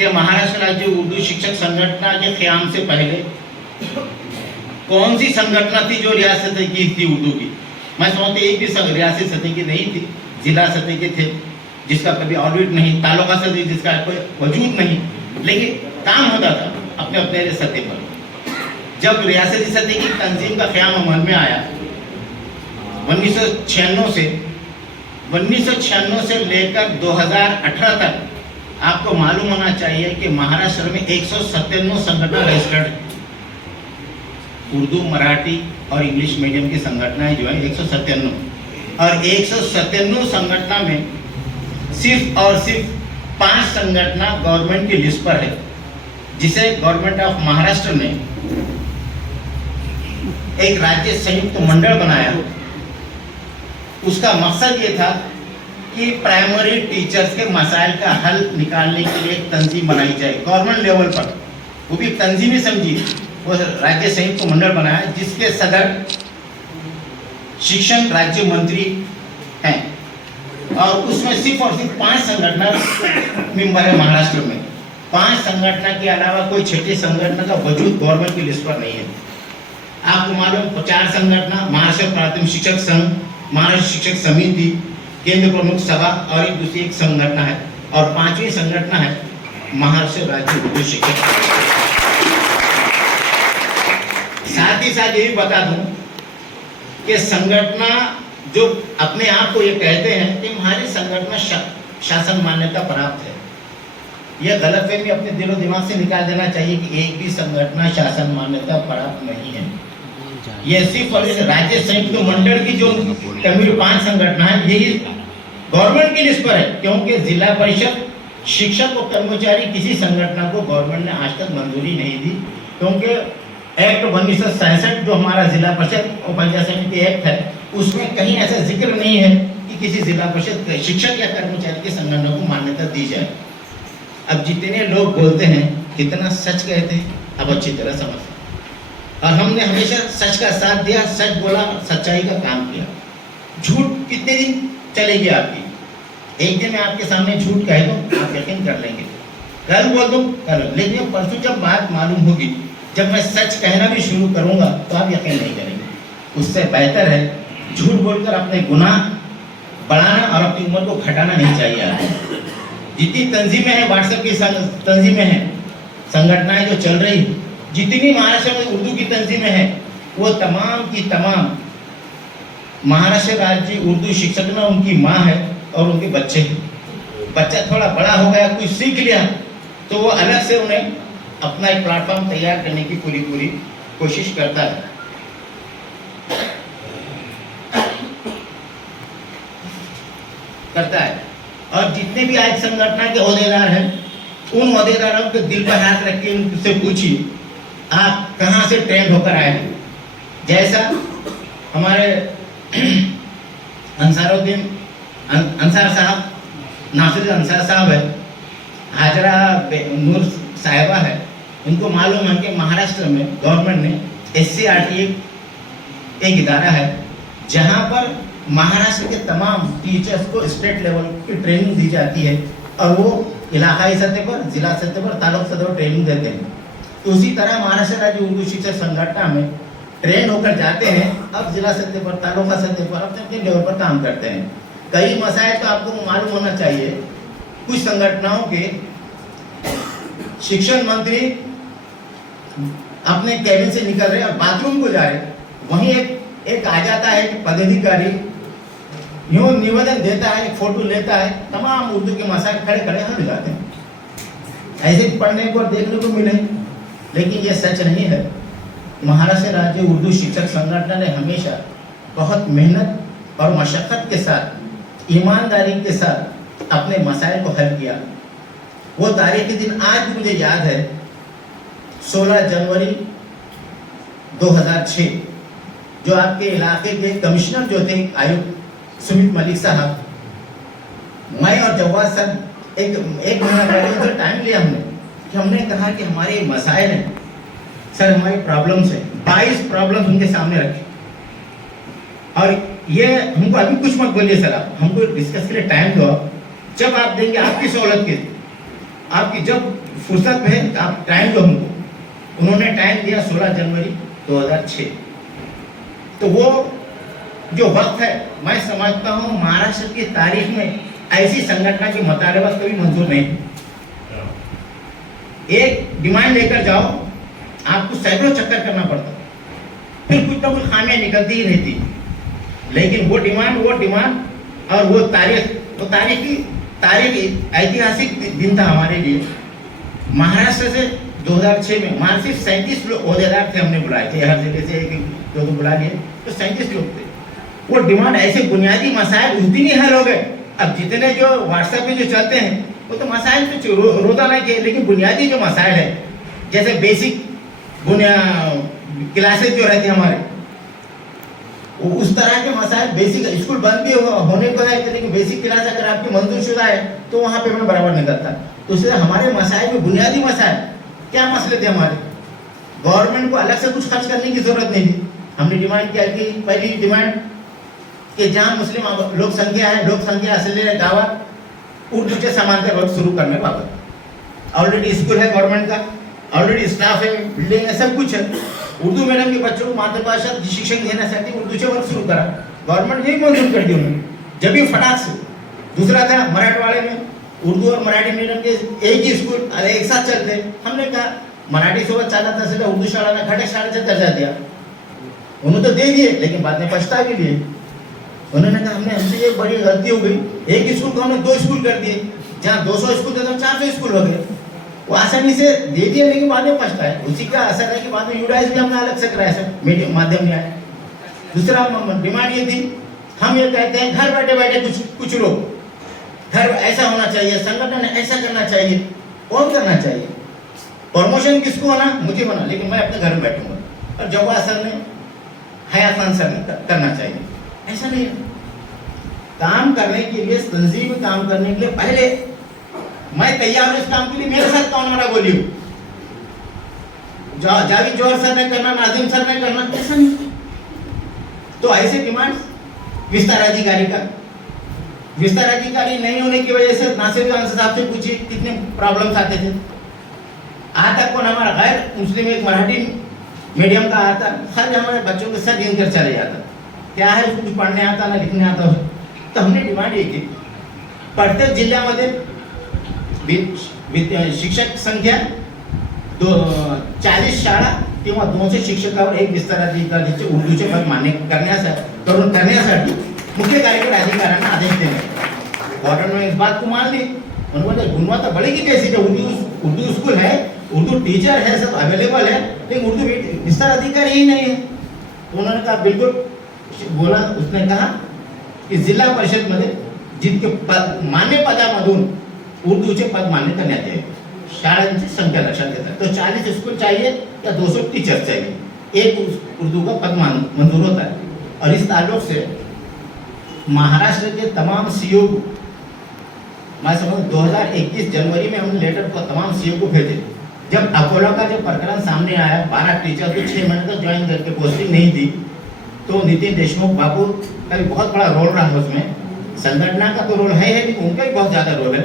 कि महाराष्ट्र राज्य उर्दू शिक्षक संगठन के क़याम से पहले कौन सी संगठन थी जो रियासत की थी उर्दू की? मैं समझता एक भी रियासत सतह की नहीं थी, जिला सतह के थे जिसका कभी ऑडिट नहीं, तालुका सतह जिसका कोई वजूद नहीं, लेकिन काम होता था अपने अपने सतह पर। जब रियासती सतह की तंजीम का क़याम अमल में आया 1996 से लेकर 2018 तक आपको मालूम होना चाहिए कि महाराष्ट्र में 197 संगठन रजिस्टर्ड है। उर्दू, मराठी और इंग्लिश मीडियम की संगठनाएं जो है 197, और 197 संगठन में सिर्फ और सिर्फ 5 संगठन गवर्नमेंट की लिस्ट पर है, जिसे गवर्नमेंट ऑफ महाराष्ट्र ने एक राज्य संयुक्त मंडल बनाया। उसका मकसद ये था कि प्राइमरी टीचर्स के मसाइल का हल निकालने के लिए एक तंजीम बनाई जाए गवर्नमेंट लेवल पर। वो भी तंजीम ही समझी, वो राज्य संयुक्त मंडल बनाया जिसके सदर शिक्षण राज्य मंत्री हैं, और उसमें सिर्फ और सिर्फ 5 संगठन मेंबर है महाराष्ट्र में। 5 संगठन के अलावा कोई छठी संगठन का वजूद गवर्नमेंट की लिस्ट पर नहीं है। आपको मालूम 4 संगठन महाराष्ट्र प्राथमिक शिक्षक संघ, महाराष्ट्र शिक्षक समिति, केंद्र प्रमुख सभा और एक दूसरी एक संगठन है, और 5वीं संगठन है महाराष्ट्र राज्य उर्दू शिक्षक। साथ ही साथ ये भी बता दूं कि संगठन जो अपने आप को ये कहते हैं कि हमारी संगठन शासन मान्यता प्राप्त है, यह गलतफहमी अपने दिलो दिमाग से निकाल देना चाहिए कि एक भी संगठन शासन मान्यता प्राप्त नहीं है। ये सिर्फ और सिर्फ राज्य संयुक्त मंडल की जो कमिटी 5 संगठन है, यही गवर्नमेंट की लिस्ट पर है, क्योंकि जिला परिषद शिक्षक और कर्मचारी किसी संगठन को गवर्नमेंट ने आज तक मंजूरी नहीं दी, क्योंकि एक्ट 1967 जो हमारा जिला परिषद और पंचायत समिति एक्ट है, उसमें कहीं ऐसा जिक्र नहीं है कि किसी जिला परिषद शिक्षक या कर्मचारी के संगठन को मान्यता दी जाए। अब जितने लोग बोलते हैं कितना सच कहते हैं, अब अच्छी तरह समझ, और हमने हमेशा सच का साथ दिया, सच बोला, सच्चाई का काम किया। झूठ कितने दिन चलेगी आपकी? एक दिन मैं आपके सामने झूठ कह दूं, आप यकीन कर लेंगे, कल बोल दूं कल, लेकिन परसों जब बात मालूम होगी, जब मैं सच कहना भी शुरू करूंगा तो आप यकीन नहीं करेंगे। उससे बेहतर है झूठ बोलकर अपने गुनाह बढ़ाना और अपनी उम्र को घटाना नहीं चाहिए आपको। जितनी तंजीमें हैं, व्हाट्सएप की तंजीमें हैं, संगठनाएं जो चल रही, जितनी महाराष्ट्र में उर्दू की तंजीमें हैं, वो तमाम की तमाम महाराष्ट्र राज्य उर्दू शिक्षक ना उनकी माँ है और उनके बच्चे हैं। बच्चा थोड़ा बड़ा हो गया, कुछ सीख लिया, तो वो अलग से उन्हें अपना एक प्लेटफॉर्म तैयार करने की पूरी कोशिश करता है। और जितने भी आज संगठन के ओहदेदार हैं, उन ओहदेदारों के दिल पर हाथ रख के उनसे पूछिए आप कहाँ से ट्रेंड होकर आए हैं। जैसा हमारे अंसार साहब, नासिर अंसार साहब है, हाजरा नूर साहिबा है, उनको मालूम है कि महाराष्ट्र में गवर्नमेंट ने SCRT एक इदारा है जहाँ पर महाराष्ट्र के तमाम टीचर्स को स्टेट लेवल की ट्रेनिंग दी जाती है, और वो इलाकाई सतह पर, जिला सतह पर, तालुका सतह पर ट्रेनिंग देते हैं। तो उसी तरह महाराष्ट्र राज्य उर्दू शिक्षक संगठन में ट्रेन होकर जाते हैं, अब जिला सतह पर, तालुका सतह पर, अपने लेवल पर काम करते हैं। कई मसाइल तो आपको मालूम होना चाहिए, कुछ संगठनों के शिक्षण मंत्री अपने कैबिन से निकल रहे और बाथरूम को जा रहे, वहीं एक आ जाता है पदाधिकारी, यूं निवेदन देता है, एक फोटो लेता है, तमाम उर्दू के मसाइल खड़े खड़े हल जाते हैं। ऐसे पढ़ने को और देखने को मिले, लेकिन ये सच नहीं है। महाराष्ट्र राज्य उर्दू शिक्षक संगठन ने हमेशा बहुत मेहनत और मशक्क़त के साथ, ईमानदारी के साथ अपने मसाइल को हल किया। वो तारीखी दिन आज भी मुझे याद है, 16 जनवरी 2006, जो आपके इलाके के कमिश्नर जो थे आयुक्त सुमित मलिक साहब, मैं और जवाद साहब एक महीना पहले उनसे टाइम लिया हमने, कि हमने कहा कि हमारे मसाइल हैं सर, हमारी प्रॉब्लम्स हैं, 22 प्रॉब्लम्स उनके सामने रखे, और ये हमको अभी कुछ मत बोलिए सर, आप हमको डिस्कस के लिए टाइम दो, जब आप देंगे आपकी सहूलत के, आपकी जब फुर्सत में आप टाइम दो हमको। उन्होंने टाइम दिया 16 जनवरी 2006। तो वो जो वक्त है, मैं समझता हूँ महाराष्ट्र की तारीख में ऐसी संगठन की मुतालबा कभी मंजूर नहीं। एक डिमांड लेकर जाओ, आपको सैकड़ों चक्कर करना पड़ता, फिर कुछ ना कुछ खामियां निकलती ही रहती। लेकिन वो डिमांड और वो तारीख ऐतिहासिक दिन था हमारे लिए। महाराष्ट्र से 2006 में मात्र सिर्फ 37 लोग ओहदेदार थे, हमने बुलाए थे हर जिले से एक दो बुला लिए, तो 37 लोग थे। वो डिमांड ऐसे बुनियादी मसाइल उस दिन ही हल हो गए। अब जितने जो व्हाट्सएप पे जो चलते हैं वो तो मसाइल तो रोजाना के, लेकिन बुनियादी जो मसाइल है जैसे बेसिक क्लासेस जो रहते हैं हमारे, उस तरह के मसाइल, बेसिक स्कूल बंद भी होने को है, लेकिन बेसिक क्लास अगर आपकी मंजूर शुदा है तो वहाँ पे मैं बराबर नहीं करता। तो इसलिए हमारे मसाइल में बुनियादी मसाइल क्या मसले थे हमारे, गवर्नमेंट को अलग से कुछ खर्च करने की जरूरत नहीं थी। हमने डिमांड किया कि पहली डिमांड कि जहाँ मुस्लिम लोक संख्या है, लोक संख्या असलेल्या गावात उर्दूचे समांतर वर्ग सुरू करने बाबत ऑलरेडी स्कूल है गवर्नमेंट का, ऑलरेडी स्टाफ है, बिल्डिंग है, सब कुछ है। उर्दू मीडियम के बच्चों को मातृभाषा शिक्षण देण्यासाठी उर्दूचे वर्ग सुरू करा, गवर्नमेंट यही मंजूर कर दी उन्होंने। जब भी फटाक से दूसरा था मराठवाड़े में उर्दू और मराठी मीडियम के एक ही स्कूल एक साथ चलते। हमने कहा मराठी सोबत चालत असेल उर्दू शाळांना खडक शाळेचा दर्जा दिया, उन्होंने तो दे दिए, लेकिन बाद में पछता भी लिए। उन्होंने कहा हमसे ये बड़ी गलती हो गई, एक स्कूल को हमने 2 स्कूल कर दिए, जहाँ 200 स्कूल थे तो 400 स्कूल हो गए। वो आसानी से दे दिए, लेकिन बाद में पछता है। उसी का असर है कि बाद में यूडाइस भी हमने अलग से कराया सर, मीडियम माध्यम में आए। दूसरा डिमांड ये थी, हम ये कहते हैं घर बैठे बैठे कुछ लोग घर ऐसा होना चाहिए, संगठन ऐसा करना चाहिए, कौन करना चाहिए, प्रमोशन किसको होना, मुझे बना, लेकिन मैं अपने घर में बैठूंगा, और जवाब सर ने, हयात खान सर ने करना चाहिए। ऐसा नहीं है। काम करने के लिए, तंजीम काम करने के लिए पहले मैं तैयार हूं इस काम के लिए, मेरे साथ कौन वाला बोलिए, जावेद जौहर सर ने करना, नाजिम सर ने करना, ऐसा नहीं। तो ऐसे डिमांड विस्तार अधिकारी नहीं होने की वजह से नासिर खान साहब से पूछिए कितने प्रॉब्लम्स आते थे। आज तक कौन हमारा गैर मुस्लिम एक मराठी मीडियम का आता, हर हमारे बच्चों के सर गिनकर चले जाता, क्या है उसको कुछ पढ़ने आता ना लिखने आता। तो हमने डिमांड ये की, प्रत्येक जिल्ह्यामध्ये शिक्षक संख्या 40 शाळा किंवा 200 शिक्षकावर एक विस्तार अधिकारीचे उर्दूचे पद मान्य करण्यासाठी मुख्य कार्यकारी अधिकाऱ्यांना आदेश देने। गवर्नमेंट ने इस बात को मान ली, उन्होंने गुणवत्ता बढ़ेगी कैसे, उर्दू स्कूल है, उर्दू टीचर है, सब अवेलेबल है, लेकिन उर्दू विस्तार अधिकारी ही नहीं है। तो उन्होंने कहा बिल्कुल बोला, उसने कहा की जिल्हा परिषद मध्ये जितके पद मान्य पदामधून उर्दूचे पद मान्य करण्यात यावे, शाळांची संख्या लक्षात घेता। तो 40 स्कूल चाहिए या 200 टीचर चाहिए, एक उर्दू का पद मंजूर होता है। और इस ताल्लुक से महाराष्ट्र के तमाम सीईओ को मैं समझ 2021 जनवरी में हमने लेटर को तमाम सीईओ को भेजे। जब अकोला का जब प्रकरण सामने आया, 12 टीचर को 6 महीने तक ज्वाइन करके पोस्टिंग नहीं दी, तो नितिन देशमुख बाबू का भी बहुत बड़ा रोल रहा है उसमें। संगठन का तो रोल है, लेकिन उनका भी बहुत ज्यादा रोल है।